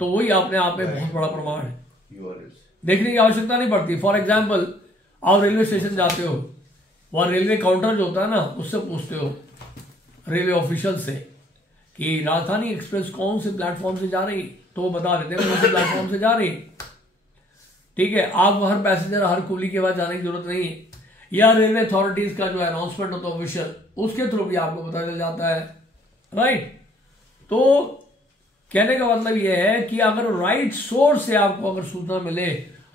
तो वही अपने आप में बहुत बड़ा प्रमाण है, देखने की आवश्यकता नहीं पड़ती। फॉर एग्जाम्पल, आप रेलवे स्टेशन जाते हो, वहाँ रेलवे काउंटर जो होता है ना, उससे पूछते हो रेलवे ऑफिशियल से कि राजधानी एक्सप्रेस कौन से प्लेटफॉर्म से जा रही, तो वो बता देते हैं कौन से प्लेटफॉर्म से जा रही। ठीक है, आपको हर पैसेंजर हर कुली के बाद जाने की जरूरत नहीं है, या रेलवे अथॉरिटीज का जो अनाउंसमेंट होता है ऑफिशियल, उसके थ्रू भी आपको पता चल जाता है, राइट। तो कहने का मतलब यह है कि अगर राइट सोर्स से आपको अगर सूचना मिले,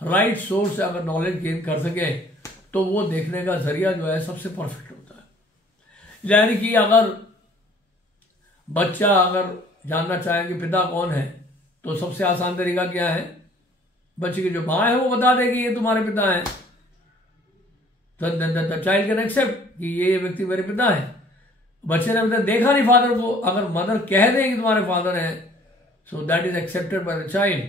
राइट सोर्स से अगर नॉलेज गेन कर सके, तो वो देखने का जरिया जो है सबसे परफेक्ट होता है। यानी कि अगर बच्चा अगर जानना चाहे कि पिता कौन है, तो सबसे आसान तरीका क्या है, बच्चे की जो माँ है वो बता देगी ये तुम्हारे पिता है, तो चाइल्ड कैन एक्सेप्ट कि ये व्यक्ति मेरे पिता है। बच्चे ने मतलब देखा नहीं फादर को, अगर मदर कह दे कि तुम्हारे फादर है, so that is accepted by the child.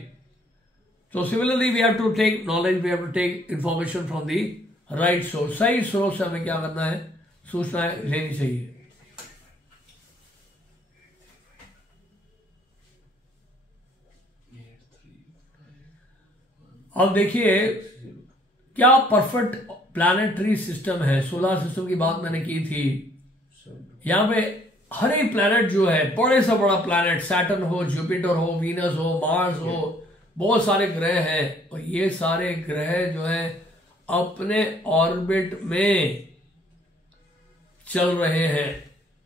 So similarly we have to take knowledge, we have to take information from the right source. सही स्रोत से हमें क्या करना है, सूचना लेनी चाहिए। अब देखिए क्या परफेक्ट प्लैनेटरी सिस्टम है। सोलर सिस्टम की बात मैंने की थी, यहां पे हर एक प्लैनेट जो है, बड़े से बड़ा प्लैनेट, सैटर्न हो, जुपिटर हो, वीनस हो, मार्स हो, बहुत सारे ग्रह हैं, और ये सारे ग्रह जो हैं अपने ऑर्बिट में चल रहे हैं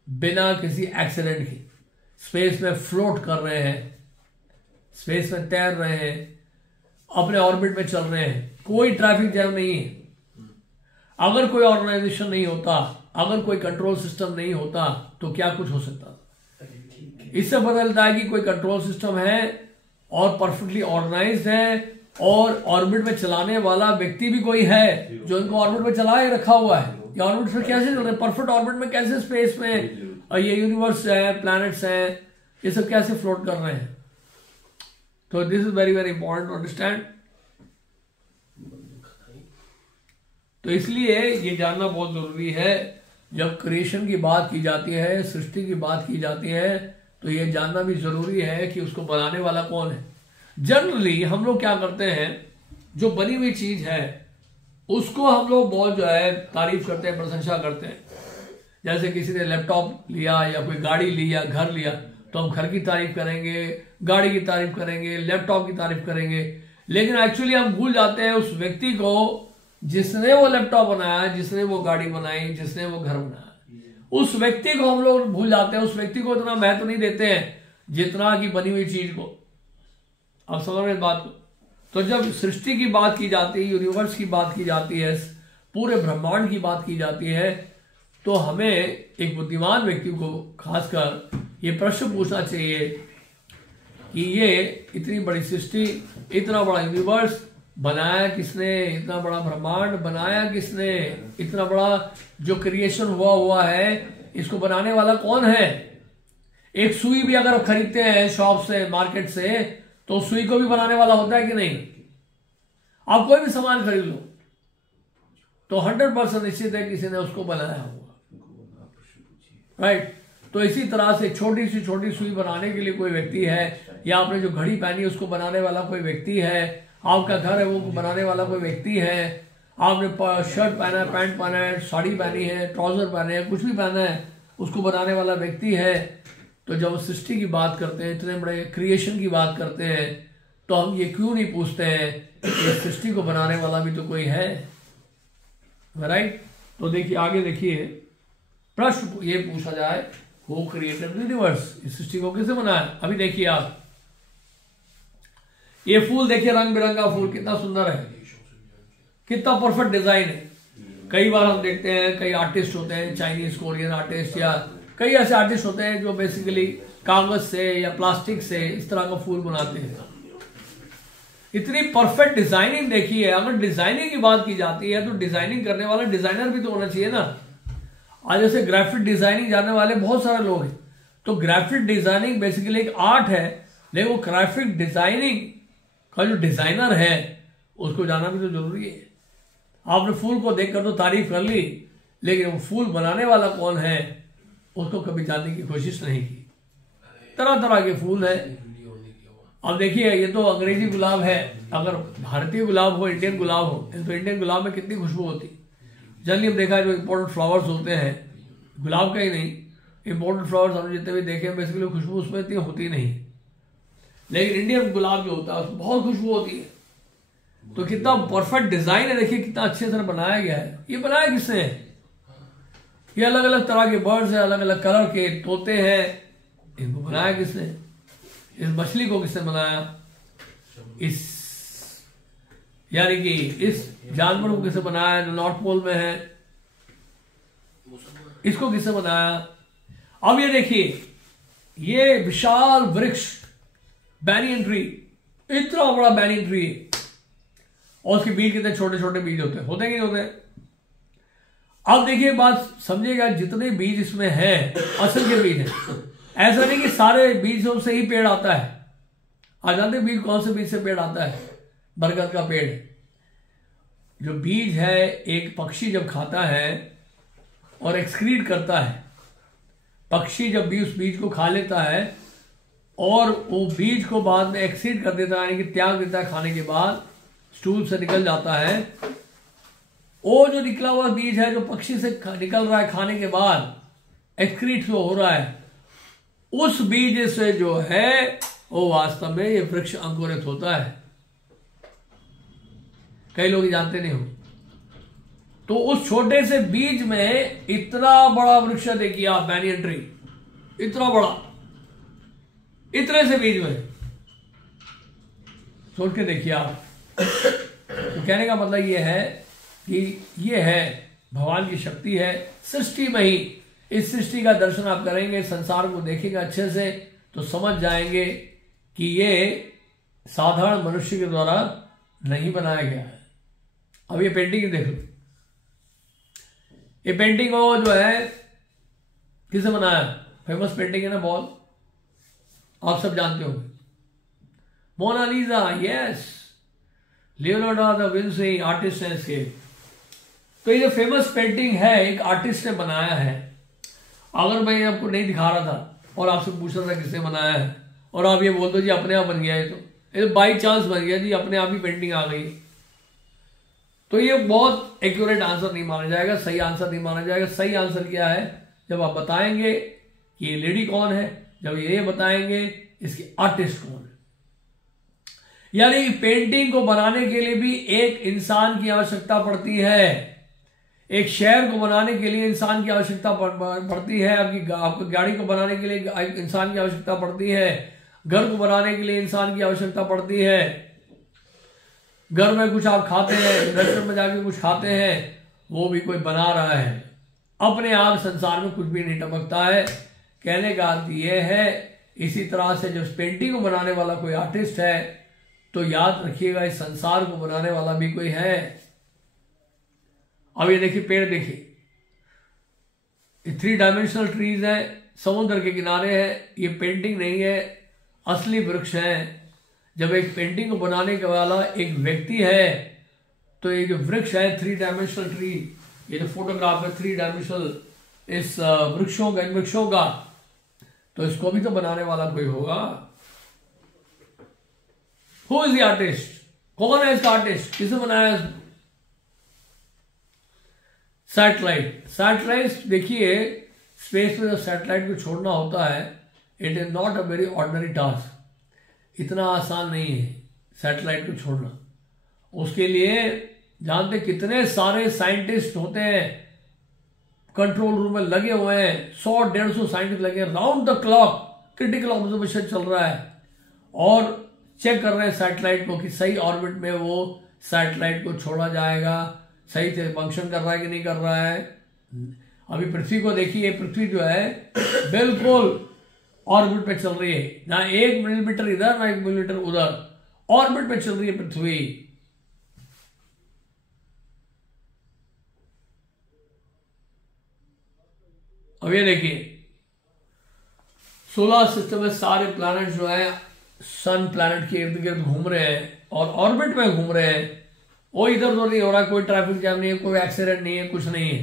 बिना किसी एक्सीडेंट के, स्पेस में फ्लोट कर रहे हैं, स्पेस में तैर रहे हैं, अपने ऑर्बिट में चल रहे हैं, कोई ट्रैफिक जैम नहीं है। अगर कोई ऑर्गेनाइजेशन नहीं होता, अगर कोई कंट्रोल सिस्टम नहीं होता, तो क्या कुछ हो सकता था। इससे पता चलता है कि कोई कंट्रोल सिस्टम है और परफेक्टली ऑर्गेनाइज्ड है, और ऑर्बिट में चलाने वाला व्यक्ति भी कोई है जो इनको ऑर्बिट में चलाए रखा हुआ है। ये ऑर्बिट में कैसे चल रहे हैं, परफेक्ट ऑर्बिट में कैसे, स्पेस में, और ये यूनिवर्स है, प्लैनेट्स हैं, ये सब कैसे फ्लोट कर रहे हैं। तो this is very very important to understand. तो इसलिए ये जानना बहुत जरूरी है, जब क्रिएशन की बात की जाती है, सृष्टि की बात की जाती है, तो ये जानना भी जरूरी है कि उसको बनाने वाला कौन है। जनरली हम लोग क्या करते हैं, जो बनी हुई चीज है उसको हम लोग बहुत जो है तारीफ करते हैं, प्रशंसा करते हैं। जैसे किसी ने लैपटॉप लिया या कोई गाड़ी ली या घर लिया, तो हम घर की तारीफ करेंगे, गाड़ी की तारीफ करेंगे, लैपटॉप की तारीफ करेंगे, लेकिन एक्चुअली हम भूल जाते हैं उस व्यक्ति को जिसने वो लैपटॉप बनाया, जिसने वो गाड़ी बनाई, जिसने वो घर बनाया। उस व्यक्ति को हम लोग भूल जाते हैं, उस व्यक्ति को इतना महत्व नहीं देते हैं जितना कि बनी हुई चीज को। आप समझ रहे इस बात को। तो जब सृष्टि की बात की जाती है, यूनिवर्स की बात की जाती है, पूरे ब्रह्मांड की बात की जाती है, तो हमें एक बुद्धिमान व्यक्ति को खासकर ये प्रश्न पूछना चाहिए कि ये इतनी बड़ी सृष्टि, इतना बड़ा यूनिवर्स बनाया किसने, इतना बड़ा ब्रह्मांड बनाया किसने, इतना बड़ा जो क्रिएशन हुआ है, इसको बनाने वाला कौन है। एक सुई भी अगर खरीदते हैं शॉप से, मार्केट से, तो सुई को भी बनाने वाला होता है कि नहीं। आप कोई भी सामान खरीद लो तो 100% निश्चित है किसी ने उसको बनाया होगा, राइट। तो इसी तरह से छोटी सी छोटी सुई बनाने के लिए कोई व्यक्ति है, या आपने जो घड़ी पहनी उसको बनाने वाला कोई व्यक्ति है, आपका घर है वो बनाने वाला कोई व्यक्ति है, आपने शर्ट पहना है, पैंट पहना है, साड़ी पहनी है, ट्राउजर पहने हैं, कुछ भी पहना है, उसको बनाने वाला व्यक्ति है। तो जब सृष्टि की बात करते हैं, इतने बड़े क्रिएशन की बात करते हैं, तो हम ये क्यों नहीं पूछते हैं कि सृष्टि को बनाने वाला भी तो कोई है, राइट। तो देखिए आगे देखिए, प्रश्न ये पूछा जाए, हु क्रिएटेड द यूनिवर्स, इस सृष्टि को किसने बनाया। अभी देखिए आप, ये फूल देखिए, रंग बिरंगा फूल कितना सुंदर है, कितना परफेक्ट डिजाइन है। कई बार हम देखते हैं कई आर्टिस्ट होते हैं, चाइनीज कोरियन आर्टिस्ट, या कई ऐसे आर्टिस्ट होते हैं जो बेसिकली कागज से या प्लास्टिक से इस तरह का फूल बनाते हैं। इतनी परफेक्ट डिजाइनिंग देखी है। अगर डिजाइनिंग की बात की जाती है तो डिजाइनिंग करने वाला डिजाइनर भी तो होना चाहिए ना। आज जैसे ग्राफिक डिजाइनिंग जानने वाले बहुत सारे लोग हैं, तो ग्राफिक डिजाइनिंग बेसिकली एक आर्ट है, लेकिन वो ग्राफिक डिजाइनिंग का जो डिजाइनर है उसको जानना भी तो जरूरी है। आपने फूल को देखकर तो तारीफ कर ली, लेकिन वो फूल बनाने वाला कौन है उसको कभी जानने की कोशिश नहीं की। तरह तरह के फूल है, अब देखिए ये तो अंग्रेजी गुलाब है, अगर भारतीय गुलाब हो, इंडियन गुलाब हो, तो इंडियन गुलाब में कितनी खुशबू होती। जनरली हम देखा है जो इम्पोर्टेंट फ्लावर्स होते हैं, गुलाब का ही नहीं, इम्पोर्टेंट फ्लावर्स हमने जितने भी देखे हैं बेसिकली खुशबू उसमें इतनी होती नहीं, लेकिन इंडियन गुलाब जो होता है उसमें बहुत खुशबू होती है। तो कितना परफेक्ट डिजाइन है, देखिए कितना अच्छे से बनाया गया है। ये बनाया किसने है? ये अलग अलग तरह के बर्ड्स हैं, अलग अलग कलर के तोते हैं, इनको बनाया किसने? इस मछली को किसने बनाया? इस यानी कि इस जानवर को किसने बनाया जो नॉर्थ पोल में है? इसको किसने बनाया? अब ये देखिए ये विशाल वृक्ष बैनियन ट्री, इतना बड़ा बैनियन ट्री है, और उसके बीज कितने छोटे छोटे बीज होते हैं कि नहीं होते? अब देखिए बात समझिएगा, जितने बीज इसमें हैं असल के बीज हैं। ऐसा नहीं कि सारे बीजों से ही पेड़ आता है। आप जानते हैं बीज कौन से बीज से पेड़ आता है? बरगद का पेड़। जो बीज है एक पक्षी जब खाता है और एक्सक्रीट करता है, पक्षी जब भी उस बीज को खा लेता है और वो बीज को बाद में एक्सक्रीट कर देता है, यानी कि त्याग देता है, खाने के बाद स्टूल से निकल जाता है। वो जो निकला हुआ बीज है जो पक्षी से निकल रहा है खाने के बाद एक्सक्रीट जो हो रहा है, उस बीज से जो है वो वास्तव में ये वृक्ष अंकुरित होता है। कई लोग जानते नहीं हो। तो उस छोटे से बीज में इतना बड़ा वृक्ष देखिए आप, बैनियन ट्री इतना बड़ा, इतने से बीज में सोच के देखिए आप। तो कहने का मतलब ये है कि ये है भगवान की शक्ति है सृष्टि में ही। इस सृष्टि का दर्शन आप करेंगे, संसार को देखेंगे अच्छे से, तो समझ जाएंगे कि ये साधारण मनुष्य के द्वारा नहीं बनाया गया है। अब ये पेंटिंग देख लो, ये पेंटिंग वो जो है किसने बनाया? फेमस पेंटिंग है ना बॉल, आप सब जानते होंगे, Mona Lisa. Yes, Leonardo da Vinci artist है इसके। तो ये जो फेमस पेंटिंग है एक आर्टिस्ट ने बनाया है। अगर मैं आपको नहीं दिखा रहा था और आपसे पूछ रहा था किसने बनाया है और आप ये बोल दो जी अपने आप बन गया है, तो बाई चांस बन गया जी, अपने आप ही पेंटिंग आ गई, तो ये बहुत एक्यूरेट आंसर नहीं माना जाएगा, सही आंसर नहीं माना जाएगा। सही आंसर क्या है? जब आप बताएंगे कि ये लेडी कौन है, जब ये बताएंगे इसकी आर्टिस्ट कौन है। यानी पेंटिंग को बनाने के लिए भी एक इंसान की आवश्यकता पड़ती है, एक शहर को बनाने के लिए इंसान की आवश्यकता पड़ती है, आपकी गाड़ी को बनाने के लिए इंसान की आवश्यकता पड़ती है, घर को बनाने के लिए इंसान की आवश्यकता पड़ती है। घर में कुछ आप खाते हैं, रेस्टोरेंट में जाके कुछ खाते हैं, वो भी कोई बना रहा है। अपने आप संसार में कुछ भी नहीं टपकता है। कहने का अर्थ ये है, इसी तरह से जब पेंटिंग को बनाने वाला कोई आर्टिस्ट है तो याद रखिएगा इस संसार को बनाने वाला भी कोई है। अब ये देखिए पेड़ देखिए, 3 डायमेंशनल ट्रीज है, समुद्र के किनारे है, ये पेंटिंग नहीं है, असली वृक्ष है। जब एक पेंटिंग को बनाने के वाला एक व्यक्ति है तो ये जो वृक्ष है 3 डायमेंशनल ट्री, ये जो फोटोग्राफ है 3 डायमेंशनल इस वृक्षों का, इन वृक्षों का, तो इसको भी तो बनाने वाला कोई होगा। Who is the artist? कौन है इसका आर्टिस्ट? किसने बनाया? सैटेलाइट। सैटेलाइट देखिए, स्पेस में जब सैटेलाइट को छोड़ना होता है, it is not a very ordinary task. इतना आसान नहीं है सैटेलाइट को छोड़ना। उसके लिए जानते कितने सारे साइंटिस्ट होते हैं, कंट्रोल रूम में लगे हुए हैं, 100-150 साइंटिस्ट लगे, round the clock critical observation चल रहा है और चेक कर रहे हैं सैटेलाइट को कि सही ऑर्बिट में वो सैटेलाइट को छोड़ा जाएगा, सही से फंक्शन कर रहा है कि नहीं कर रहा है। अभी पृथ्वी को देखिए, पृथ्वी जो है बिल्कुल ऑर्बिट पे चल रही है, ना 1 मिलीमीटर इधर ना 1 मिलीमीटर उधर, ऑर्बिट पे चल रही है पृथ्वी। अब ये देखिए सोलर सिस्टम में सारे प्लैनेट जो है सन प्लैनेट के इर्द गिर्द घूम रहे हैं और ऑर्बिट में घूम रहे हैं। वो इधर उधर नहीं हो रहा, कोई ट्रैफिक जैम नहीं है, कोई एक्सीडेंट नहीं है, कुछ नहीं है।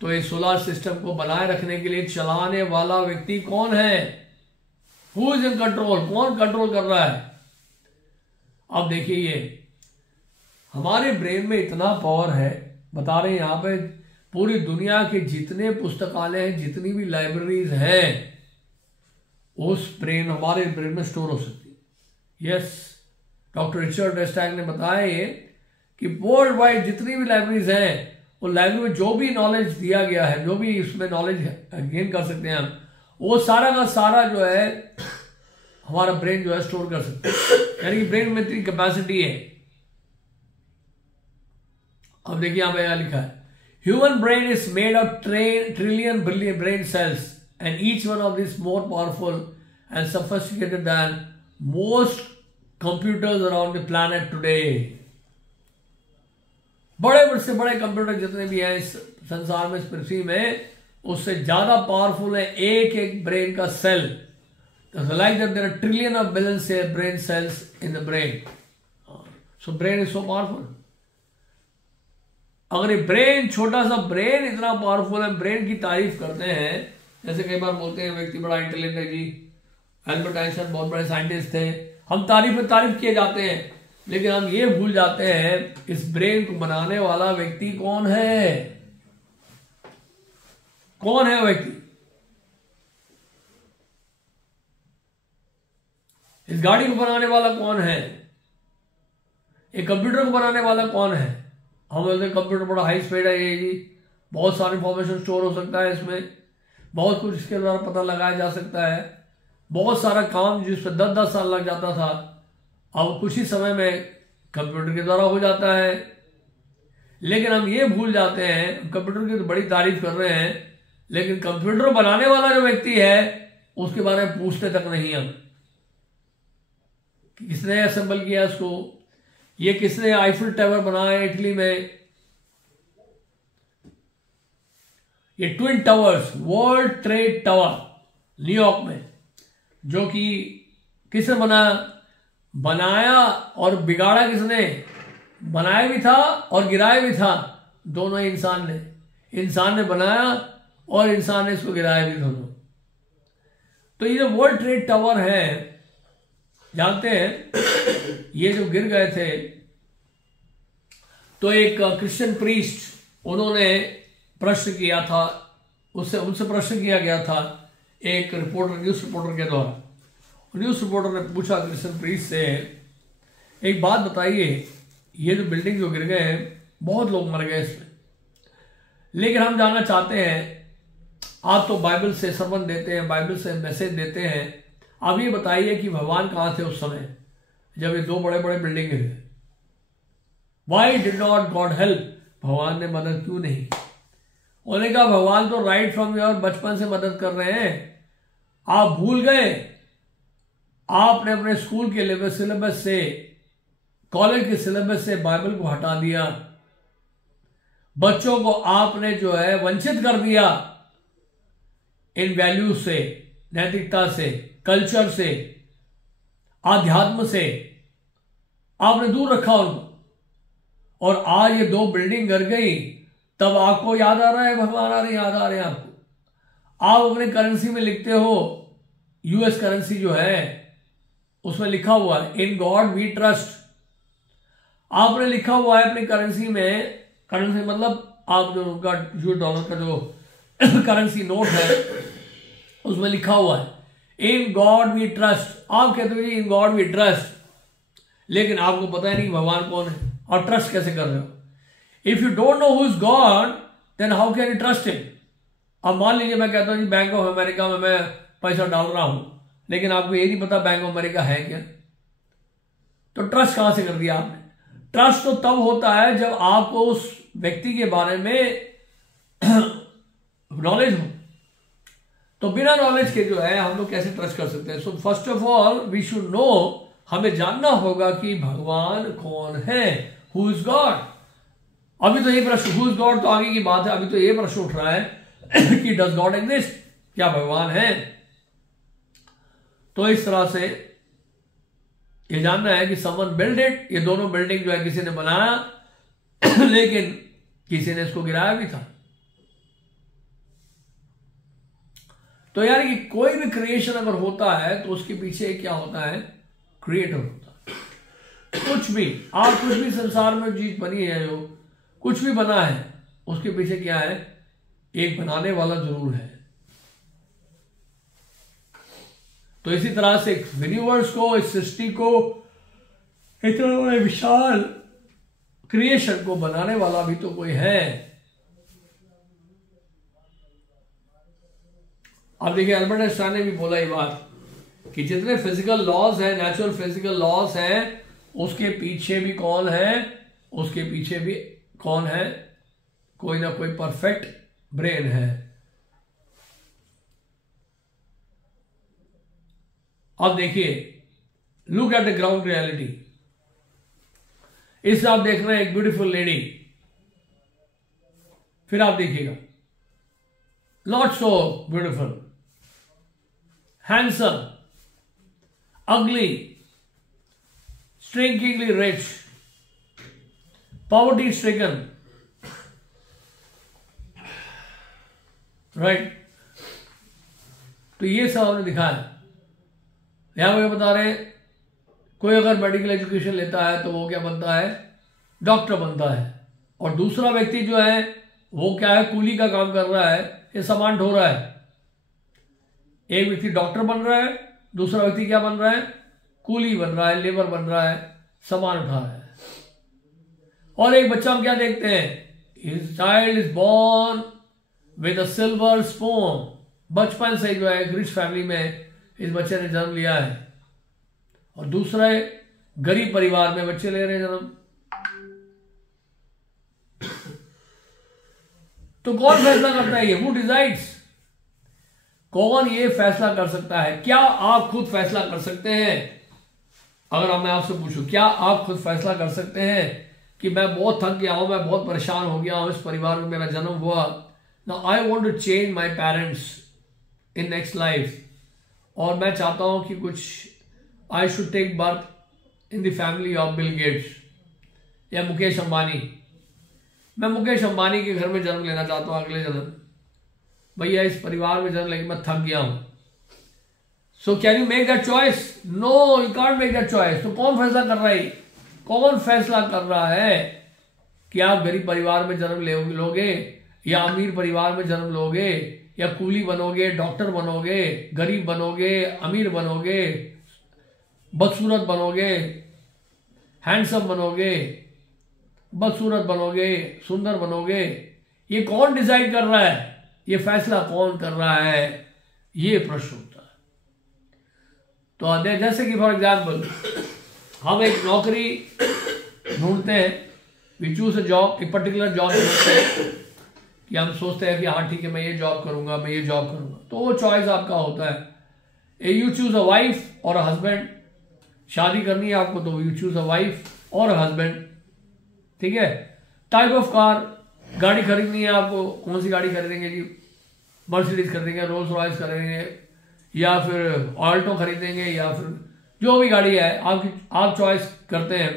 तो ये सोलर सिस्टम को बनाए रखने के लिए चलाने वाला व्यक्ति कौन है? Who is in control? कौन कंट्रोल कर रहा है? अब देखिए ये हमारे ब्रेन में इतना पावर है, बता रहे हैं यहाँ पे पूरी दुनिया के जितने पुस्तकालय हैं, जितनी भी लाइब्रेरीज हैं, उस हमारे ब्रेन में स्टोर हो सकती है। यस, डॉक्टर रिचर्ड रेस्टैग ने बताया ये कि वर्ल्ड वाइड जितनी भी लाइब्रेरीज हैं, वो लाइब्रेरी में जो भी नॉलेज दिया गया है, जो भी इसमें नॉलेज गेन कर सकते हैं हम, वो सारा का सारा जो है हमारा ब्रेन जो है स्टोर कर सकते हैं। यानी कि ब्रेन में इतनी कैपेसिटी है। अब देखिए यहां पे लिखा है, human brain is made of trillion billion brain cells and each one of this more powerful and sophisticated than most computers around the planet today. बड़े से बड़े कंप्यूटर जितने भी हैं इस संसार में, इस पृथ्वी में, उससे ज्यादा पावरफुल है एक एक ब्रेन का cell. Like that there are trillion of billion से brain cells in the brain. So brain is so powerful. अगर ये ब्रेन, छोटा सा ब्रेन इतना पावरफुल है, ब्रेन की तारीफ करते हैं, जैसे कई बार बोलते हैं व्यक्ति बड़ा इंटेलिजेंट है जी, एल्बर्ट आइंस्टाइन बहुत बड़े साइंटिस्ट थे, हम तारीफ किए जाते हैं, लेकिन हम ये भूल जाते हैं इस ब्रेन को बनाने वाला व्यक्ति कौन है। कौन है व्यक्ति? इस गाड़ी को बनाने वाला कौन है? एक कंप्यूटर को बनाने वाला कौन है? हम बोलते हैं कंप्यूटर बड़ा हाई स्पीड है ये जी, बहुत सारी इंफॉर्मेशन स्टोर हो सकता है इसमें, बहुत कुछ इसके द्वारा पता लगाया जा सकता है, बहुत सारा काम जिस पर 10-10 साल लग जाता था अब कुछ ही समय में कंप्यूटर के द्वारा हो जाता है। लेकिन हम ये भूल जाते हैं, कंप्यूटर की तो बड़ी तारीफ कर रहे हैं, लेकिन कंप्यूटर बनाने वाला जो व्यक्ति है उसके बारे में पूछते तक नहीं हम, किसने असेंबल किया इसको, ये किसने आईफिल टावर बनाया इटली में, ये twin towers, world trade tower New York में, जो कि किसने बनाया और बिगाड़ा किसने? बनाया भी था और गिराया भी था, दोनों ही इंसान ने बनाया और इंसान ने इसको गिराया भी, दोनों। तो ये जो वर्ल्ड ट्रेड टावर है, जानते हैं ये जो गिर गए थे, तो एक क्रिश्चियन प्रीस्ट, उन्होंने प्रश्न किया था, उनसे प्रश्न किया गया था एक न्यूज रिपोर्टर के द्वारा। न्यूज रिपोर्टर ने पूछा क्रिश्चियन प्रीस्ट से, एक बात बताइए, ये जो बिल्डिंग जो गिर गए हैं, बहुत लोग मर गए इसमें, लेकिन हम जानना चाहते हैं, आप तो बाइबल से सरमन देते हैं, बाइबल से मैसेज देते हैं, आप ये बताइए कि भगवान कहां थे उस समय जब ये दो बड़े बड़े बिल्डिंग गिर गए? Why did not God help? भगवान ने मदद क्यों नहीं? उन्होंने कहा भगवान तो राइट फ्रॉम योर बचपन से मदद कर रहे हैं, आप भूल गए, आपने अपने स्कूल के सिलेबस से, कॉलेज के सिलेबस से बाइबल को हटा दिया, बच्चों को आपने जो है वंचित कर दिया इन वैल्यूज से, नैतिकता से, कल्चर से, आध्यात्म से आपने दूर रखा उनको, और आज ये दो बिल्डिंग गिर गई, तब आपको याद आ रहा है भगवान आ रहे, याद आ रहे हैं आपको। आप अपने करेंसी में लिखते हो, यूएस करेंसी जो है उसमें लिखा हुआ है इन गॉड वी ट्रस्ट, आपने लिखा हुआ है अपनी करेंसी में, करेंसी मतलब आप जो उनका यूएस डॉलर का जो करेंसी नोट है उसमें लिखा हुआ है इन गॉड वी ट्रस्ट। आप कहते हो जी इन गॉड वी ट्रस्ट, लेकिन आपको पता ही नहीं भगवान कौन है और ट्रस्ट कैसे कर रहे हो। If you don't know who is God then how can you trust him? अब मान लीजिए मैं कहता हूं जी बैंक ऑफ अमेरिका में मैं पैसा डाल रहा हूं, लेकिन आपको ये नहीं पता बैंक ऑफ अमेरिका है क्या, तो ट्रस्ट कहां से कर दिया आपने? ट्रस्ट तो तब होता है जब आपको उस व्यक्ति के बारे में नॉलेज हो, तो बिना नॉलेज के जो है हम लोग कैसे ट्रस्ट कर सकते हैं? So first of all we should know, हमें जानना होगा कि भगवान कौन है, हु इज गॉड। अभी तो ये प्रश्न, हु इज गॉड तो आगे की बात है, अभी तो ये प्रश्न उठ रहा है कि डज गॉड एग्जिस्ट, क्या भगवान है? तो इस तरह से ये जानना है कि समवन बिल्ड इट, ये दोनों बिल्डिंग जो है किसी ने बनाया लेकिन किसी ने इसको गिराया भी था। तो यार कि कोई भी क्रिएशन अगर होता है तो उसके पीछे क्या होता है? क्रिएटर होता कुछ भी, आप कुछ भी संसार में चीज बनी है, जो कुछ भी बना है उसके पीछे क्या है, एक बनाने वाला जरूर है। तो इसी तरह से यूनिवर्स को, इस सृष्टि को, इतना बड़ा विशाल क्रिएशन को बनाने वाला भी तो कोई है। अब देखिए अल्बर्ट आइंस्टाइन ने भी बोला ये बात कि जितने फिजिकल लॉज हैं, नेचुरल फिजिकल लॉज हैं, उसके पीछे भी कौन है, उसके पीछे भी कौन है, कोई ना कोई परफेक्ट ब्रेन है। अब देखिए, look at the ground reality. इस आप देख रहे हैं एक ब्यूटीफुल लेडी, फिर आप देखिएगा नॉट सो ब्यूटीफुल, हैंडसम, अगली, स्ट्रिंकिंगली रिच, पॉवर्टी स्ट्रिकन, राइट। तो ये सब हमने दिखाया। यहां मुझे बता रहे हैं कोई अगर मेडिकल एजुकेशन लेता है तो वो क्या बनता है, डॉक्टर बनता है, और दूसरा व्यक्ति जो है वो क्या है, कूली का काम कर रहा है, ये सामान ढो रहा है। एक व्यक्ति डॉक्टर बन रहा है, दूसरा व्यक्ति क्या बन रहा है, कूली बन रहा है, लेबर बन रहा है, सामान उठा रहा है। और एक बच्चा हम क्या देखते हैं, his child is born with a silver spoon. बचपन से जो है एक रिच फैमिली में इस बच्चे ने जन्म लिया है, और दूसरा गरीब परिवार में बच्चे ले रहे हैं जन्म। तो कौन फैसला करता है ये, हु डिसाइड्स? कौन ये फैसला कर सकता है? क्या आप खुद फैसला कर सकते हैं? अगर मैं आपसे पूछूं, क्या आप खुद फैसला कर सकते हैं कि मैं बहुत थक गया हूं, मैं बहुत परेशान हो गया हूं, इस परिवार में मेरा जन्म हुआ, now I want to change my parents in next life, और मैं चाहता हूं कि कुछ I should take birth in the family of Bill Gates या मुकेश अंबानी। मैं मुकेश अंबानी के घर में जन्म लेना चाहता हूं अगले जन्म। भैया इस परिवार में जन्म लेके मैं थक गया हूं। So can you make that choice? No, you can't make that choice. तो कौन फैसला कर रहा है? कौन फैसला कर रहा है कि आप गरीब परिवार में जन्म लोगे या अमीर परिवार में जन्म लोगे, या कूली बनोगे, डॉक्टर बनोगे, गरीब बनोगे, अमीर बनोगे, बदसूरत बनोगे, हैंडसम बनोगे, बदसूरत बनोगे, सुंदर बनोगे? ये कौन डिसाइड कर रहा है? ये फैसला कौन कर रहा है? ये प्रश्न होता है। तो जैसे कि फॉर एग्जाम्पल हम एक नौकरी ढूंढते हैं, वी चूज अ जॉब, एक पर्टिकुलर जॉब ढूंढते हैं कि हम सोचते हैं कि हाँ ठीक है मैं ये जॉब करूंगा, मैं ये जॉब करूंगा। तो वो चॉइस आपका होता है। यू चूज अ वाइफ और अ हस्बैंड। शादी करनी है आपको तो यू चूज अ वाइफ और अ हस्बैंड, ठीक है। टाइप ऑफ कार, गाड़ी खरीदनी है आपको, कौन सी गाड़ी खरीदेंगे जी? मर्सिडीज खरीदेंगे, रोल्स रॉयस खरीदेंगे, या फिर ऑल्टो खरीदेंगे, या फिर जो भी गाड़ी है आपकी, आप चॉइस करते हैं।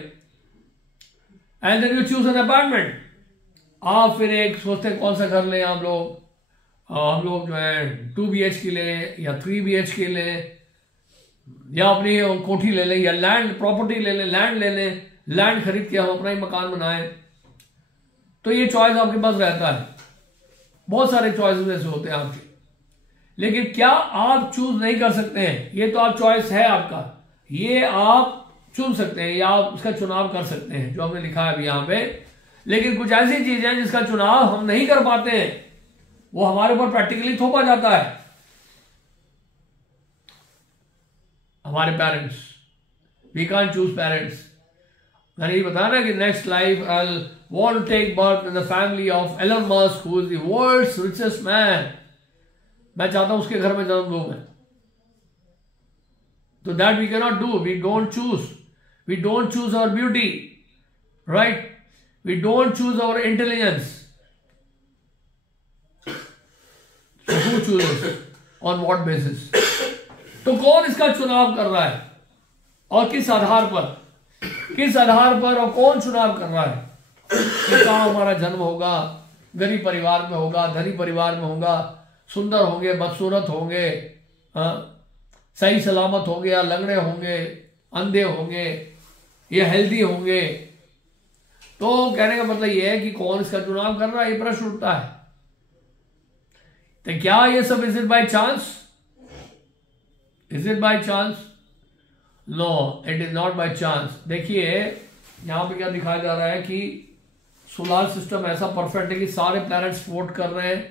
And then you choose an apartment. आप फिर एक सोचते हैं कौन सा घर लें हम लोग जो है 2 BHK लें या 3 BHK लें, या अपनी कोठी ले लें, या लैंड प्रॉपर्टी ले लें, लैंड ले लें, लैंड खरीद के हम अपना ही मकान बनाएं। तो ये चॉइस आपके पास रहता है। बहुत सारे चॉइसेस ऐसे होते हैं आपके, लेकिन क्या आप चूज नहीं कर सकते हैं? ये तो आप चॉइस है आपका, ये आप चुन सकते हैं या आप उसका चुनाव कर सकते हैं, जो हमने लिखा है अभी यहां पे। लेकिन कुछ ऐसी चीजें हैं जिसका चुनाव हम नहीं कर पाते हैं, वो हमारे ऊपर प्रैक्टिकली थोपा जाता है। हमारे parents, we can't choose parents. मैंने ये बताया ना कि next life I want to take birth in the family of Elon Musk who is the world's richest man. मैं चाहता हूं उसके घर में जन्म लूं मैं। तो that we can not do. We don't choose, we don't choose our beauty, right? We don't choose our intelligence. So who chooses? On what basis? तो कौन इसका चुनाव कर रहा है और किस आधार पर? किस आधार पर और कौन चुनाव कर रहा है कि कहां हमारा जन्म होगा? गरीब परिवार में होगा, धनी परिवार में होगा, सुंदर होंगे, बदसूरत होंगे, सही सलामत होंगे, या लंगड़े होंगे, अंधे होंगे, ये हेल्दी होंगे। तो कहने का मतलब ये है कि कौन इसका चुनाव कर रहा है, ये प्रश्न उठता है। तो क्या ये सब is it by chance? Is it by chance? No, it is not by chance. देखिए यहां पे क्या दिखाया जा रहा है कि सोलर सिस्टम ऐसा परफेक्ट है कि सारे प्लैनेट सपोर्ट कर रहे हैं।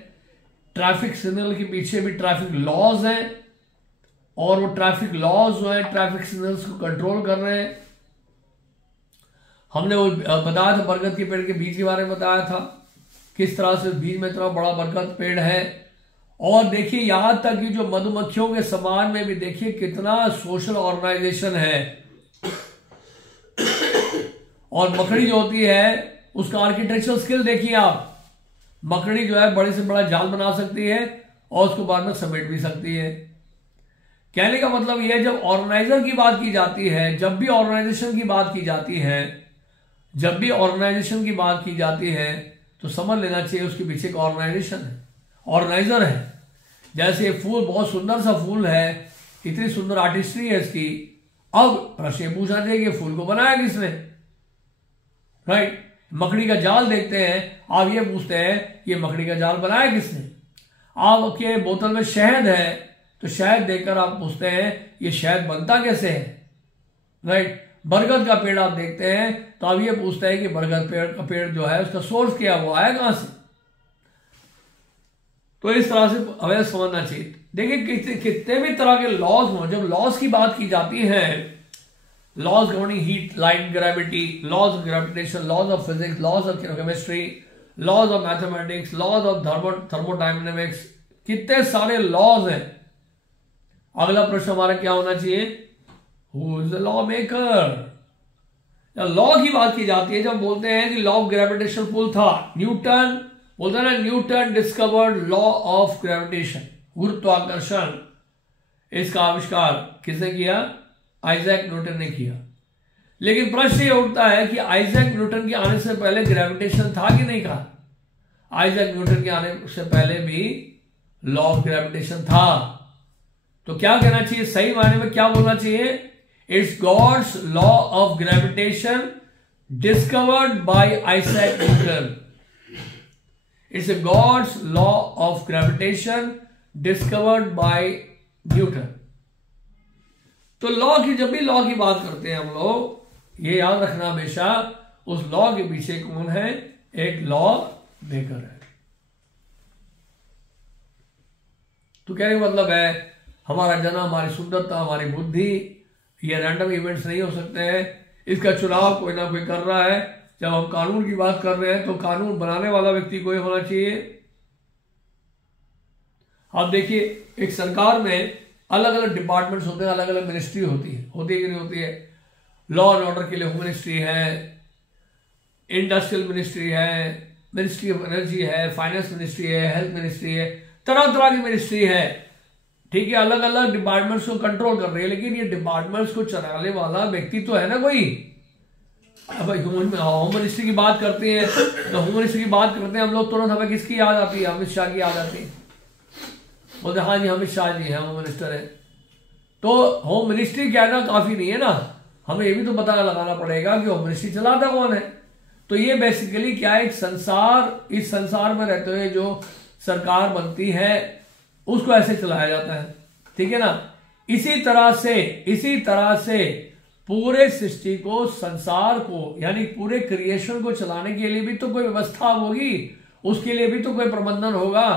ट्रैफिक सिग्नल के पीछे भी ट्रैफिक लॉज हैं, और वो ट्रैफिक लॉज जो है ट्रैफिक सिग्नल्स को कंट्रोल कर रहे हैं। हमने वो बताया था बरगद के पेड़ के बीज के बारे में बताया था, किस तरह से बीज में इतना बड़ा बरगद पेड़ है। और देखिए यहां तक कि जो मधुमक्खियों के समाज में भी देखिए कितना सोशल ऑर्गेनाइजेशन है। और मकड़ी जो होती है उसका आर्किटेक्चरल स्किल देखिए आप। मकड़ी जो है बड़े से बड़ा जाल बना सकती है और उसको बाद में समेट भी सकती है। कहने का मतलब यह, जब ऑर्गेनाइजर की बात की जाती है, जब भी ऑर्गेनाइजेशन की बात की जाती है, जब भी ऑर्गेनाइजेशन की बात की जाती है तो समझ लेना चाहिए उसके पीछे एक ऑर्गेनाइजेशन है, ऑर्गेनाइजर है। जैसे ये फूल बहुत सुंदर सा फूल है, इतनी सुंदर आर्टिस्ट्री है इसकी। अब प्रश्न पूछना चाहिए कि फूल को बनाया किसने, राइट? मकड़ी का जाल देखते हैं, आप ये पूछते हैं ये मकड़ी का जाल बनाया किसने। आपके बोतल में शहद है तो शहद देखकर आप पूछते हैं ये शहद बनता कैसे है, राइट? बरगद का पेड़ आप देखते हैं तो आप ये पूछते हैं कि बरगद पेड़ का पेड़ जो है उसका सोर्स क्या, वो आया कहां से। तो इस तरह से हमें समझना चाहिए। देखिए कितने भी तरह के लॉज हो, जब लॉज की बात की जाती है, laws governing heat, light, gravity, laws of gravitation, laws of physics, laws of chemistry, laws of mathematics, laws of thermodynamics, कितने सारे लॉज हैं। अगला प्रश्न हमारा क्या होना चाहिए? Who is the law maker? Law की बात की जाती है, जब बोलते हैं कि लॉ ऑफ ग्रेविटेशन पुल था, न्यूटन बोलता है ना, Newton discovered law of gravitation, गुरुत्वाकर्षण। इसका आविष्कार किसने किया? आइजैक न्यूटन ने किया। लेकिन प्रश्न ये उठता है कि आइजैक न्यूटन के आने से पहले ग्रेविटेशन था कि नहीं था? आइजैक न्यूटन के आने से पहले भी लॉ ऑफ ग्रेविटेशन था। तो क्या कहना चाहिए, सही मायने में क्या बोलना चाहिए? It's God's law of gravitation discovered by Isaac Newton. It's God's law of gravitation discovered by Newton. तो लॉ की, जब भी लॉ की बात करते हैं हम लोग, ये याद रखना हमेशा, उस लॉ के पीछे कौन है? एक लॉ मेकर है। तो कहने का मतलब है हमारा जन्म, हमारी सुंदरता, हमारी बुद्धि, ये रैंडम इवेंट्स नहीं हो सकते हैं। इसका चुनाव कोई ना कोई कर रहा है। जब हम कानून की बात कर रहे हैं तो कानून बनाने वाला व्यक्ति कोई होना चाहिए। आप देखिए एक सरकार में अलग अलग डिपार्टमेंट्स होते हैं, अलग अलग मिनिस्ट्री होती है कि नहीं होती है? लॉ एंड ऑर्डर के लिए होम मिनिस्ट्री है, इंडस्ट्रियल मिनिस्ट्री है, मिनिस्ट्री ऑफ एनर्जी है, फाइनेंस मिनिस्ट्री है, हेल्थ मिनिस्ट्री है, तरह तरह की मिनिस्ट्री है, ठीक है? अलग अलग डिपार्टमेंट्स को कंट्रोल कर रही है। लेकिन ये डिपार्टमेंट्स को चलाने वाला व्यक्ति तो है ना कोई। अब होम मिनिस्ट्री की बात करते हैं तो होम मिनिस्ट्री की बात करते हैं हम लोग, तुरंत हमें किसकी याद आती है? अमित शाह की याद आती है। बोलते हाँ जी अमित शाह जी है, होम मिनिस्टर है। तो होम मिनिस्ट्री कहना काफी नहीं है ना, हमें ये भी तो पता लगाना पड़ेगा कि होम मिनिस्ट्री चलाता कौन है। तो ये बेसिकली क्या है, एक संसार, इस संसार में रहते हुए जो सरकार बनती है उसको ऐसे चलाया जाता है, ठीक है ना? इसी तरह से पूरे सृष्टि को, संसार को, यानी पूरे क्रिएशन को चलाने के लिए भी तो कोई व्यवस्था होगी, उसके लिए भी तो कोई प्रबंधन होगा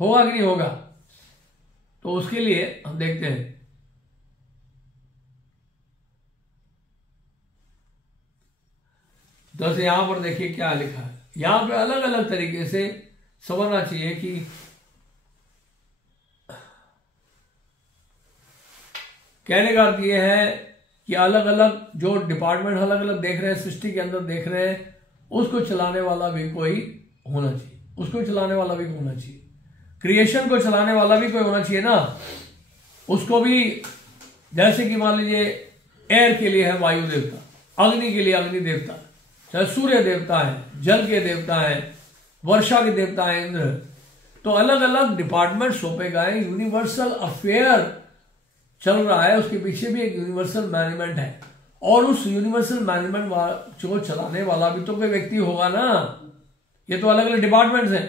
कि नहीं होगा? तो उसके लिए हम देखते हैं, जैसे यहां पर देखिए क्या लिखा है। यहां पे अलग अलग तरीके से समझना चाहिए कि कहने का अर्थ यह है कि अलग अलग जो डिपार्टमेंट अलग अलग देख रहे हैं, सृष्टि के अंदर देख रहे हैं, उसको चलाने वाला भी कोई होना चाहिए, क्रिएशन को चलाने वाला भी कोई होना चाहिए ना। उसको भी, जैसे कि मान लीजिए एयर के लिए है वायु देवता, अग्नि के लिए अग्नि देवता, चाहे सूर्य देवता है, जल के देवता है, वर्षा के देवता है इंद्र। तो अलग अलग डिपार्टमेंट सौंपे गए, यूनिवर्सल अफेयर चल रहा है, उसके पीछे भी एक यूनिवर्सल मैनेजमेंट है। और उस यूनिवर्सल मैनेजमेंट जो चलाने वाला भी तो कोई व्यक्ति होगा ना, ये तो अलग अलग डिपार्टमेंट्स हैं।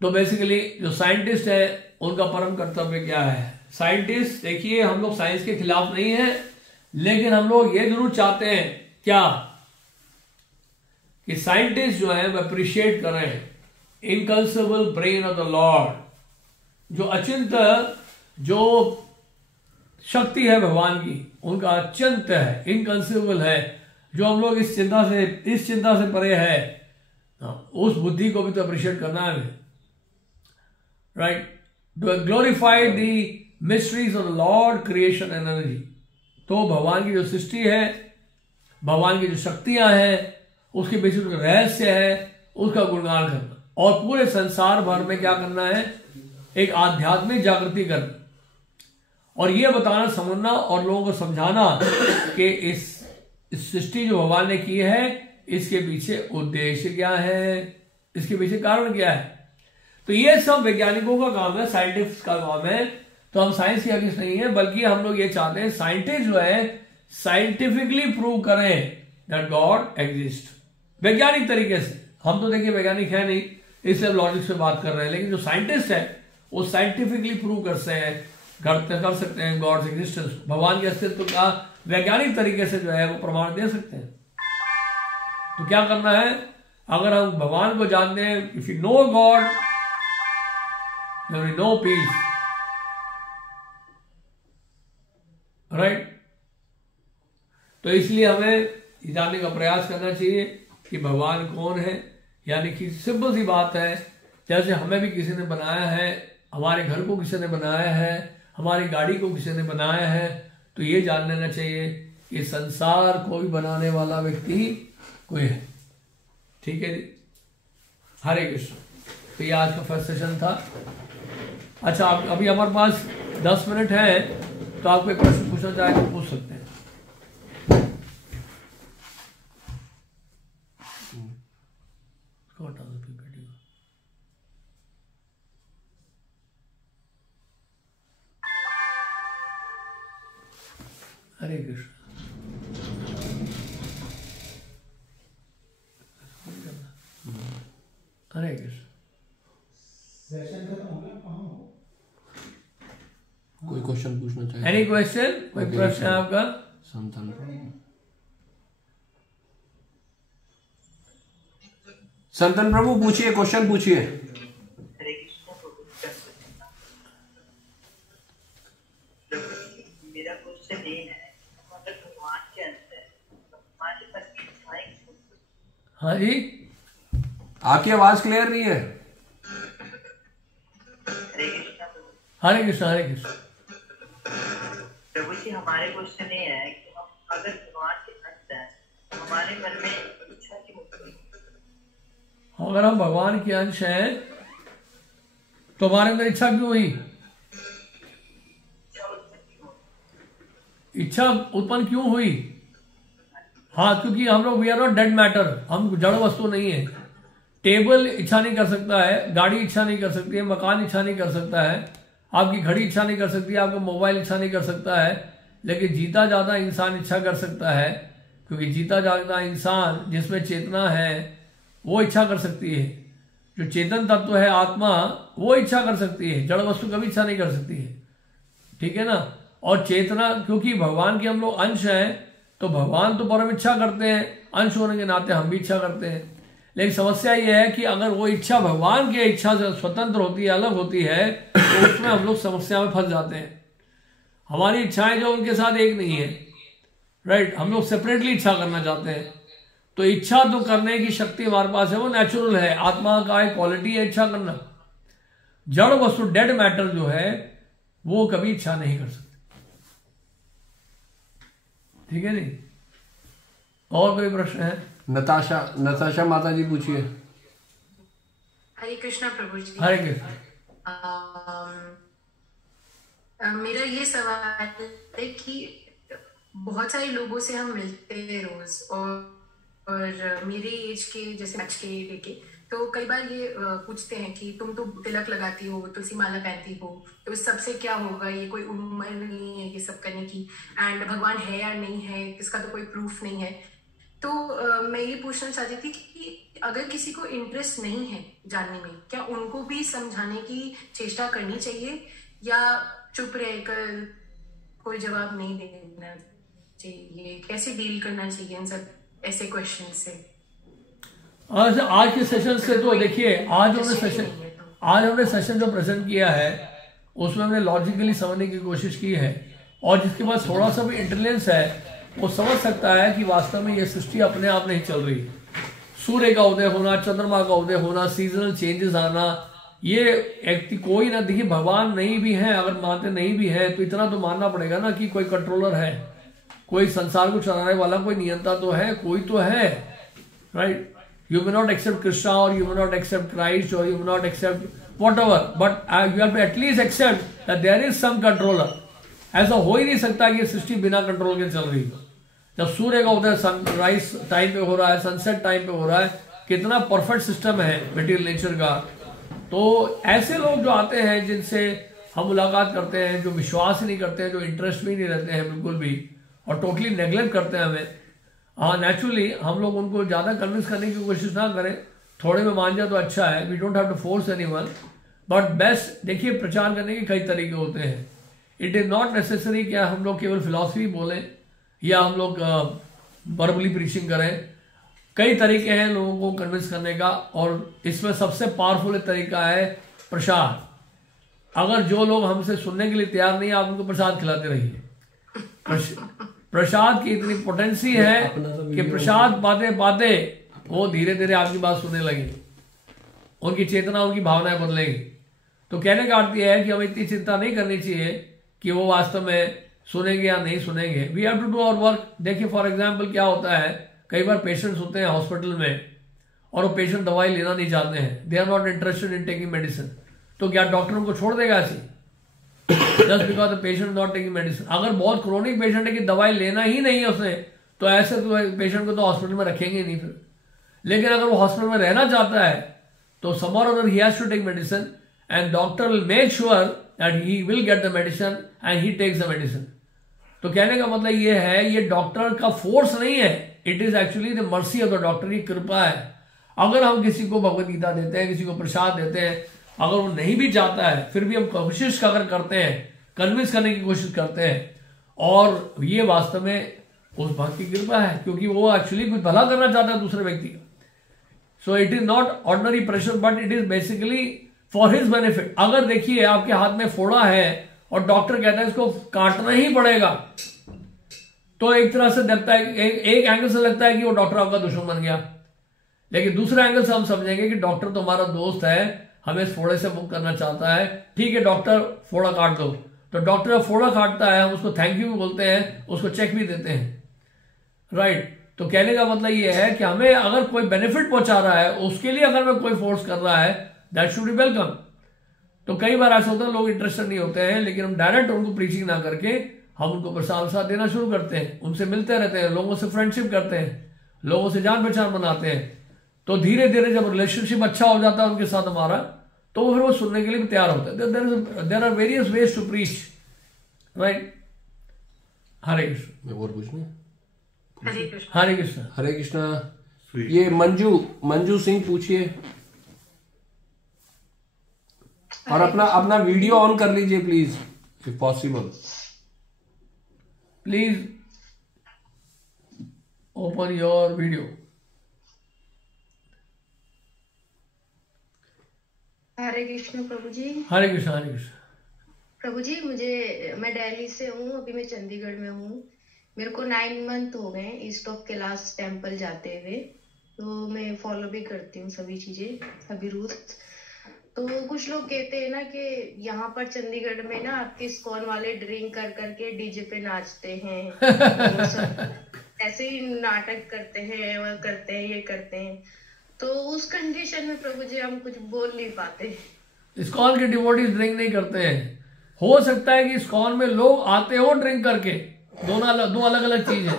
तो बेसिकली जो साइंटिस्ट है उनका परम कर्तव्य क्या है? साइंटिस्ट, देखिए हम लोग साइंस के खिलाफ नहीं है, लेकिन हम लोग ये जरूर चाहते हैं क्या कि साइंटिस्ट जो है वो अप्रिशिएट करें इनकंसेबल ब्रेन ऑफ द लॉर्ड, जो अचिंत, जो शक्ति है भगवान की, उनका अचिंत है, इनकंसेबल है, जो हम लोग इस चिंता से परे है, उस बुद्धि को भी तो अप्रिशिएट करना है, right? To glorify the mysteries of the lord, creation energy. तो भगवान की जो सृष्टि है, भगवान की जो शक्तियां हैं, उसके पीछे जो रहस्य है, उसका गुणगान करना, और पूरे संसार भर में क्या करना है? एक आध्यात्मिक जागृति करना, और ये बताना, समझना और लोगों को समझाना कि इस सृष्टि जो भगवान ने की है, इसके पीछे उद्देश्य क्या है, इसके पीछे कारण क्या है। तो ये सब वैज्ञानिकों का काम है, साइंटिस्ट का काम है। तो हम साइंस के अगेंस्ट नहीं है, बल्कि हम लोग ये चाहते हैं साइंटिस्ट जो है साइंटिफिकली प्रूव करें दैट गॉड एग्जिस्ट, वैज्ञानिक तरीके से। हम तो देखिए वैज्ञानिक है नहीं, इसलिए लॉजिक से बात कर रहे हैं, लेकिन जो साइंटिस्ट है वो साइंटिफिकली प्रूव कर सकते हैं गॉड्स एग्जिस्टेंस, भगवान के अस्तित्व का वैज्ञानिक तरीके से जो है वो प्रमाण दे सकते हैं। तो क्या करना है? अगर हम भगवान को जानते हैं, if you know God then we know peace, right? तो इसलिए हमें जानने का प्रयास करना चाहिए कि भगवान कौन है। यानी कि सिंपल सी बात है, जैसे हमें भी किसी ने बनाया है, हमारे घर को किसी ने बनाया है, हमारी गाड़ी को किसी ने बनाया है, तो ये जान लेना चाहिए कि संसार को भी बनाने वाला व्यक्ति कोई है। ठीक है जी, हरे कृष्ण। तो ये आज का फर्स्ट सेशन था। अच्छा, अभी हमारे पास 10 मिनट है, तो आप कोई प्रश्न पूछना चाहे तो पूछ सकते हैं। हरे कृष्ण। हरे कृष्ण। कोई क्वेश्चन पूछना चाहिए? Any question? कोई प्रश्न है आपका? संतन प्रभु पूछिए, क्वेश्चन पूछिए। मेरा क्वेश्चन ये है, अगर भगवान के अंदर हमारे पास इच्छाएं, हाँ जी, आपकी आवाज क्लियर नहीं है। हरे कृष्ण। हरे कृष्ण। प्रभु जी, हमारे क्वेश्चन ये है कि हम अगर भगवान के अंदर हैं, तो हमारे मन में इच्छा क्यों होती है? अगर हम भगवान के अंश हैं तो हमारे अंदर इच्छा क्यों हुई? इच्छा उत्पन्न क्यों हुई? हाँ, क्योंकि हम लोग we are not dead matter, हम जड़ वस्तु नहीं है। टेबल इच्छा नहीं कर सकता है, गाड़ी इच्छा नहीं कर सकती है, मकान इच्छा नहीं कर सकता है, आपकी घड़ी इच्छा नहीं कर सकती है, आपका मोबाइल इच्छा नहीं कर सकता है, लेकिन जीता जाता इंसान इच्छा कर सकता है, क्योंकि जीता जाता इंसान जिसमें चेतना है वो इच्छा कर सकती है। जो चेतन तत्व है आत्मा, वो इच्छा कर सकती है, जड़ वस्तु कभी इच्छा नहीं कर सकती है। ठीक है ना? और चेतना, क्योंकि भगवान के हम लोग अंश हैं, तो भगवान तो परम इच्छा करते हैं, अंश होने के नाते हम भी इच्छा करते हैं। लेकिन समस्या यह है कि अगर वो इच्छा भगवान की इच्छा से स्वतंत्र होती है, अलग होती है, तो उसमें हम लोग समस्या में फंस जाते हैं। हमारी इच्छाएं जो उनके साथ एक नहीं है, राइट? हम लोग सेपरेटली इच्छा करना चाहते हैं। तो इच्छा तो करने की शक्ति हमारे पास है, वो नेचुरल है, आत्मा का एक क्वालिटी है इच्छा करना। जड़ वस्तु, डेड मैटर जो है, वो कभी इच्छा नहीं कर सकती। ठीक है नहीं? और कोई प्रश्न है? नताशा माता जी पूछिए। हरे कृष्णा प्रभु जी। हरे कृष्ण। मेरा ये सवाल है कि बहुत सारे लोगों से हम मिलते हैं रोज, और मेरे एज के, जैसे बच्चे के लेके, तो कई बार ये पूछते हैं कि तुम तो तिलक लगाती हो, तुलसी माला पहनती हो, तो इस सबसे क्या होगा, ये कोई उम्र नहीं है ये सब करने की, एंड भगवान है या नहीं है इसका तो कोई प्रूफ नहीं है। तो मैं ये पूछना चाहती थी कि अगर किसी को इंटरेस्ट नहीं है जानने में, क्या उनको भी समझाने की चेष्टा करनी चाहिए या चुप रहकर कोई जवाब नहीं देना चाहिए? कैसे डील करना चाहिए इन सब ऐसे क्वेश्चन से? आज के सेशन से तो देखिए, आज हमने सेशन जो प्रेजेंट किया है उसमें हमने लॉजिकली समझने की कोशिश की है, और जिसके पास थोड़ा सा भी इंटेलिजेंस है वो समझ सकता है कि वास्तव में ये सृष्टि अपने आप नहीं चल रही। सूर्य का उदय होना, चंद्रमा का उदय होना, सीजनल चेंजेस आना, ये कोई ना, देखिए भगवान नहीं भी है, अगर मानते नहीं भी है तो इतना तो मानना पड़ेगा ना कि कोई कंट्रोलर है, कोई संसार को चलाने वाला कोई नियंता तो है, कोई तो है, right? You may not accept Krishna, or you may not accept Christ, or you may not accept whatever, but you have to at least accept that there is some controller. ऐसा हो ही नहीं सकता कि सृष्टि बिना कंट्रोल के चल रही हो। जब सूर्य का उदय सनराइज टाइम पे हो रहा है, सनसेट टाइम पे हो रहा है, कितना परफेक्ट सिस्टम है मटेरियल नेचर का। तो ऐसे लोग जो आते हैं जिनसे हम मुलाकात करते हैं, जो विश्वास ही नहीं करते हैं, जो इंटरेस्ट भी नहीं रहते हैं बिल्कुल भी, और टोटली नेग्लेक्ट करते हैं हमें, हाँ नेचुरली हम लोग उनको ज़्यादा कन्विंस करने की कोशिश ना करें, थोड़े में मान जाए तो अच्छा है। We don't have to force anyone, but best देखिए प्रचार करने के कई तरीके होते हैं। इट इज़ नॉट नेसेसरी कि हम लोग केवल फिलॉसफी बोलें या हम लोग वर्बली प्रीचिंग करें। कई तरीके हैं लोगों को कन्विंस करने का, और इसमें सबसे पावरफुल तरीका है प्रसाद। अगर जो लोग हमसे सुनने के लिए तैयार नहीं है, आप उनको प्रसाद खिलाते रहिए। प्रसाद की इतनी पोटेंसी है कि प्रसाद पाते पाते वो धीरे धीरे आपकी बात सुनने लगेंगे, उनकी चेतना, उनकी भावनाएं बदलेंगी। तो कहने का अर्थ यह है कि हमें इतनी चिंता नहीं करनी चाहिए कि वो वास्तव में सुनेंगे या नहीं सुनेंगे। We have to do our work. देखिए फॉर एग्जाम्पल क्या होता है, कई बार पेशेंट्स होते हैं हॉस्पिटल में और वो पेशेंट दवाई लेना नहीं चाहते हैं, they are not interested in taking medicine. तो क्या डॉक्टर उनको छोड़ देगा ऐसे just because the patient not taking medicine? अगर बहुत क्रोनिक पेशेंट है कि दवाई लेना ही नहीं है उसने, तो ऐसे तो पेशेंट को तो हॉस्पिटल में रखेंगे नहीं फिर। लेकिन अगर वो हॉस्पिटल में रहना चाहता है तो समवेयर और other he has to take medicine, and doctor will make sure that he will get the medicine and he takes the medicine. तो कहने का मतलब ये है, ये डॉक्टर का फोर्स नहीं है, it is actually the mercy of the doctor, ये कृपा है। अगर हम किसी को भगवत गीता देते हैं, किसी को प्रसाद देते हैं, अगर वो नहीं भी चाहता है फिर भी हम कोशिश अगर करते हैं, कन्विंस करने की कोशिश करते हैं, और ये वास्तव में उस भक्त की कृपा है, क्योंकि वो एक्चुअली कुछ भला करना चाहता है दूसरे व्यक्ति का। So it is not ordinary pressure, but it is basically for his benefit. अगर देखिए आपके हाथ में फोड़ा है और डॉक्टर कहता है इसको काटना ही पड़ेगा, तो एक तरह से लगता है, एक एंगल से लगता है कि वो डॉक्टर आपका दुश्मन बन गया, लेकिन दूसरे एंगल से हम समझेंगे कि डॉक्टर तो हमारा दोस्त है, हमें इस फोड़े से मुक्त करना चाहता है। ठीक है डॉक्टर, फोड़ा काट दो। तो डॉक्टर जब फोड़ा काटता है हम उसको थैंक यू भी बोलते हैं, उसको चेक भी देते हैं, राइट? तो कहने का मतलब ये है कि हमें अगर कोई बेनिफिट पहुंचा रहा है उसके लिए अगर मैं कोई फोर्स कर रहा है, दैट शुड बी वेलकम। तो कई बार ऐसा होता है लोग इंटरेस्टेड नहीं होते हैं, लेकिन हम डायरेक्ट उनको प्रीचिंग ना करके हम उनको प्रसाद देना शुरू करते हैं, उनसे मिलते रहते हैं, लोगों से फ्रेंडशिप करते हैं, लोगों से जान पहचान बनाते हैं। तो धीरे धीरे जब रिलेशनशिप अच्छा हो जाता है उनके साथ हमारा, तो फिर वो सुनने के लिए भी तैयार होता है। There are various ways to preach, right? Hare Krishna. और पूछना? हरे कृष्ण। हरे कृष्ण। ये मंजू सिंह पूछिए, और अपना वीडियो ऑन कर लीजिए please, if possible. Please open your video. Hare Krishna Prabhu ji. Hare Krishna. Hare Krishna Prabhu ji, मैं दिल्ली से हूँ, अभी मैं चंडीगढ़ में हूँ। मेरे को 9 मंथ हो गए ईस्ट ऑफ कैलाश टेम्पल जाते हुए, तो मैं फॉलो भी करती हूँ सभी चीजें, सभी रूल्स। तो कुछ लोग कहते हैं ना कि यहाँ पर चंडीगढ़ में ना आपके इस्कॉन वाले ड्रिंक कर करके डीजे पे नाचते हैं, और सब ऐसे ही नाटक करते हैं और करते हैं, ये करते हैं। तो उस कंडीशन में प्रभु जी हम कुछ बोल नहीं पाते। इस्कॉन के डिवोटीज ड्रिंक नहीं करते हैं। हो सकता है कि इस्कॉन में लोग आते हो ड्रिंक करके, दो अलग अलग चीज है,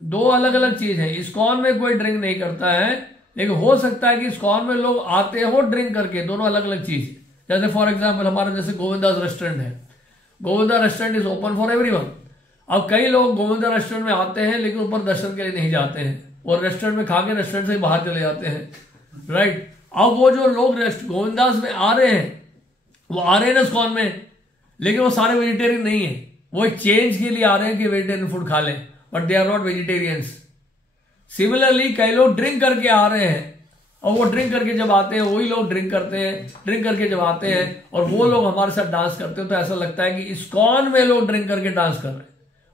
दो अलग अलग चीज है। इस्कॉन में कोई ड्रिंक नहीं करता है, लेकिन हो सकता है कि इस्कॉन में लोग आते हो ड्रिंक करके, दोनों अलग अलग चीज। जैसे फॉर एग्जाम्पल हमारा जैसे गोविंदास रेस्टोरेंट है, Govinda restaurant is open for everyone. अब कई लोग गोविंदा रेस्टोरेंट में आते हैं लेकिन ऊपर दर्शन के लिए नहीं जाते हैं, और रेस्टोरेंट में खा के रेस्टोरेंट से बाहर चले जाते हैं, राइट। अब वो जो लोग गोविंदास में आ रहे हैं वो आ रहे हैं इस्कॉन में, लेकिन वो सारे वेजिटेरियन नहीं है, वो एक चेंज के लिए आ रहे हैं कि वेजिटेरियन फूड खा लें, but they are not vegetarians. Similarly कई लोग ड्रिंक करके आ रहे हैं, और वो ड्रिंक करके जब आते हैं वही लोग ड्रिंक करते हैं, ड्रिंक करके जब आते हैं और वो लोग हमारे साथ डांस करते हैं तो ऐसा लगता है कि इस्कॉन में लोग ड्रिंक करके डांस कर रहे हैं।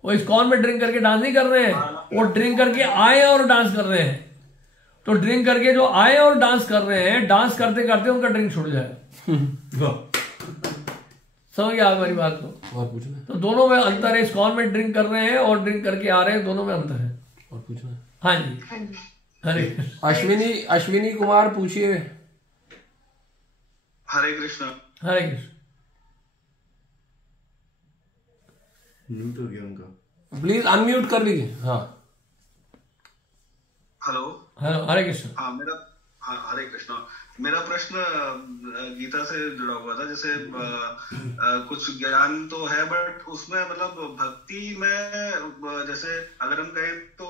वो इस्कॉन में ड्रिंक करके डांस नहीं कर रहे हैं, वो ड्रिंक करके आए और डांस कर रहे हैं। तो ड्रिंक करके जो आए और डांस कर रहे हैं, डांस करते करते उनका ड्रिंक छूट जाएगा। समझ गया हमारी बात को? और पूछना है? तो दोनों में अंतर है, इस्कॉन में ड्रिंक कर रहे हैं और ड्रिंक करके आ रहे हैं, दोनों में अंतर है। और पूछना है? हाँ जी, हाँ जी। हरे अश्विनी कुमार पूछिए। हरे कृष्ण। हरे कृष्ण। म्यूट हो गया उनका, प्लीज अनम्यूट कर लीजिए। हाँ हेलो। हरे कृष्ण। हाँ हरे कृष्ण। मेरा प्रश्न गीता से जुड़ा हुआ था। जैसे कुछ ज्ञान तो है बट उसमें मतलब भक्ति में जैसे अगर हम कहें तो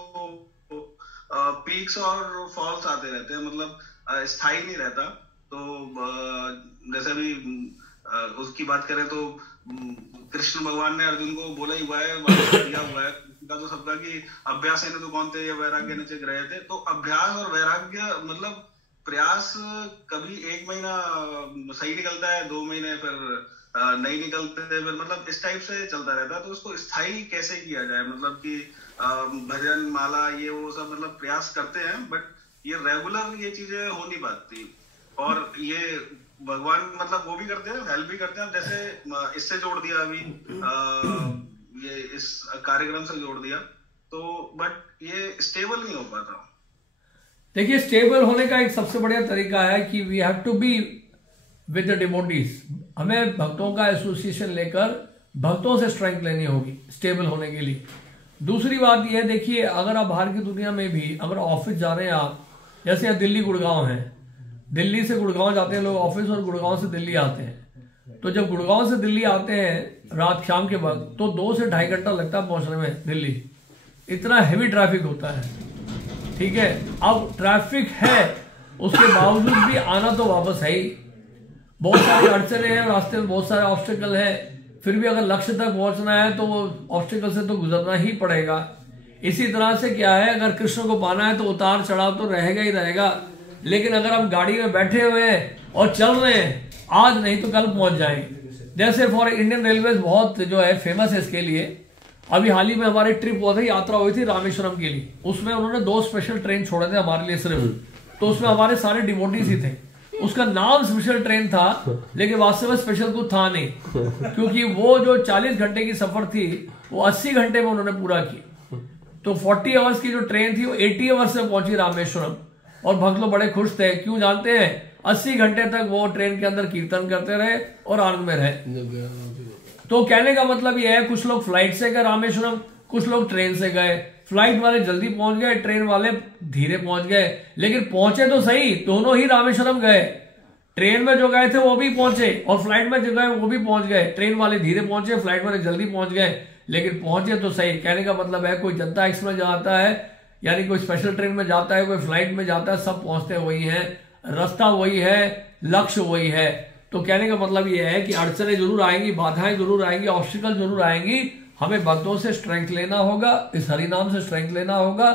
पीक्स और फॉल्स आते रहते हैं, मतलब स्थायी नहीं रहता। तो जैसे अभी उसकी बात करें तो कृष्ण भगवान ने अर्जुन को बोला ही हुआ है, दिया हुआ है का तो सबका कि अभ्यास है तो कौन थे या वैराग्य ने रहे थे। तो अभ्यास और वैराग्य मतलब प्रयास कभी 1 महीना सही निकलता है, 2 महीने फिर नहीं निकलते, फिर मतलब इस टाइप से चलता रहता है। तो उसको स्थायी कैसे किया जाए? मतलब कि भजन माला ये वो सब मतलब प्रयास करते हैं बट ये रेगुलर ये चीजें हो नहीं पाती। और ये भगवान मतलब वो भी करते हैं, हेल्प भी करते हैं। जैसे इससे जोड़ दिया अभी ये इस कार्यक्रम से जोड़ दिया तो बट ये स्टेबल नहीं हो पाता। देखिए, स्टेबल होने का एक सबसे बढ़िया तरीका है कि we have to be with the devotees. हमें भक्तों का एसोसिएशन लेकर भक्तों से स्ट्रेंथ लेनी होगी स्टेबल होने के लिए। दूसरी बात यह है, देखिए अगर आप बाहर की दुनिया में भी अगर ऑफिस जा रहे हैं आप, जैसे यहाँ दिल्ली गुड़गांव है, दिल्ली से गुड़गांव जाते हैं लोग ऑफिस और गुड़गांव से दिल्ली आते हैं। तो जब गुड़गांव से दिल्ली आते हैं रात शाम के वक्त तो 2 से 2.5 घंटा लगता है पहुंचने में दिल्ली। इतना हैवी ट्रैफिक होता है, ठीक है। अब ट्रैफिक है उसके बावजूद भी आना तो वापस है ही, बहुत सारी अड़चने हैं रास्ते में, बहुत सारे ऑब्स्टिकल है, फिर भी अगर लक्ष्य तक पहुंचना है तो वो ऑब्स्टिकल से तो गुजरना ही पड़ेगा। इसी तरह से क्या है, अगर कृष्ण को पाना है तो उतार चढ़ाव तो रहेगा ही रहेगा। लेकिन अगर हम गाड़ी में बैठे हुए हैं और चल रहे हैं, आज नहीं तो कल पहुंच जाएंगे। जैसे फॉर इंडियन रेलवे बहुत जो है फेमस है इसके लिए। अभी हाल ही में हमारी ट्रिप हुआ था, यात्रा हुई थी रामेश्वरम के लिए, उसमें उन्होंने 2 स्पेशल ट्रेन छोड़े थे हमारे लिए सिर्फ। तो उसमें हमारे सारे डिवोटीज ही थे। उसका नाम स्पेशल ट्रेन था लेकिन वास्तव में स्पेशल कुछ था नहीं, क्योंकि वो जो 40 घंटे की सफर थी वो 80 घंटे में उन्होंने पूरा की। तो 40 आवर्स की जो ट्रेन थी वो 80 आवर्स में पहुंची रामेश्वरम, और भक्त लोग बड़े खुश थे। क्यों जानते हैं? 80 घंटे तक वो ट्रेन के अंदर कीर्तन करते रहे और आनंद में रहे। तो कहने का मतलब ये है, कुछ लोग फ्लाइट से गए रामेश्वरम, कुछ लोग ट्रेन से गए। फ्लाइट वाले जल्दी पहुंच गए, ट्रेन वाले धीरे पहुंच गए, लेकिन पहुंचे तो सही, दोनों ही रामेश्वरम गए। ट्रेन में जो गए थे वो भी पहुंचे और फ्लाइट में जो गए वो भी पहुंच गए। ट्रेन वाले धीरे पहुंचे, फ्लाइट वाले जल्दी पहुंच गए, लेकिन पहुंचे तो सही। कहने का मतलब है, कोई जनता एक्सप्रेस जाता है यानी कोई स्पेशल ट्रेन में जाता है, कोई फ्लाइट में जाता है, सब पहुंचते वही हैं, रास्ता वही है, लक्ष्य वही है। तो कहने का मतलब ये है कि अड़चने जरूर आएंगी, बाधाएं जरूर आएंगी, ऑब्स्टिकल जरूर आएंगी। हमें भक्तों से स्ट्रेंथ लेना होगा, इस हरिनाम से स्ट्रेंथ लेना होगा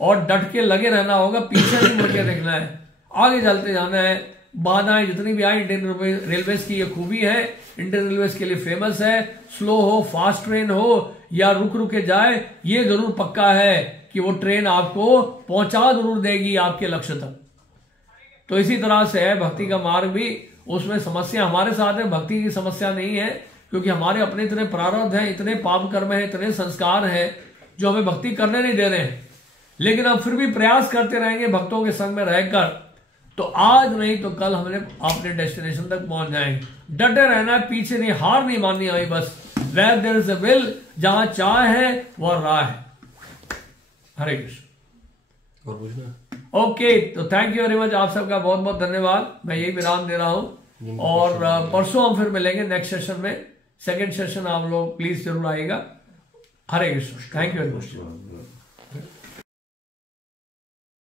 और डट के लगे रहना होगा, पीछे नहीं मुड़ के देखना है, आगे चलते जाना है। बाधाएं जितनी भी आई, इंडियन रेलवे की ये खूबी है, इंडियन रेलवे के लिए फेमस है। स्लो हो, फास्ट ट्रेन हो या रुक रुक के जाए, ये जरूर पक्का है कि वो ट्रेन आपको पहुंचा जरूर देगी आपके लक्ष्य तक। तो इसी तरह से है भक्ति का मार्ग भी, उसमें समस्या हमारे साथ है, भक्ति की समस्या नहीं है, क्योंकि हमारे अपने इतने प्रारब्ध हैं, इतने पाप कर्म हैं, इतने संस्कार हैं जो हमें भक्ति करने नहीं दे रहे हैं। लेकिन अब फिर भी प्रयास करते रहेंगे भक्तों के संग में रहकर, तो आज नहीं तो कल हमने अपने डेस्टिनेशन तक पहुंच जाएंगे। डटे रहना, पीछे नहीं, हार नहीं माननी हमें बस। Where there is a will, जहां चाह है वह राह है। हरे कृष्ण। और पूछना? ओके, तो थैंक यू वेरी मच, आप सबका बहुत बहुत धन्यवाद। मैं यही विराम दे रहा हूं और परसों हम फिर मिलेंगे नेक्स्ट सेशन में। सेकंड सेशन आप लोग प्लीज जरूर आएगा। Hare Krishna, thank you very much.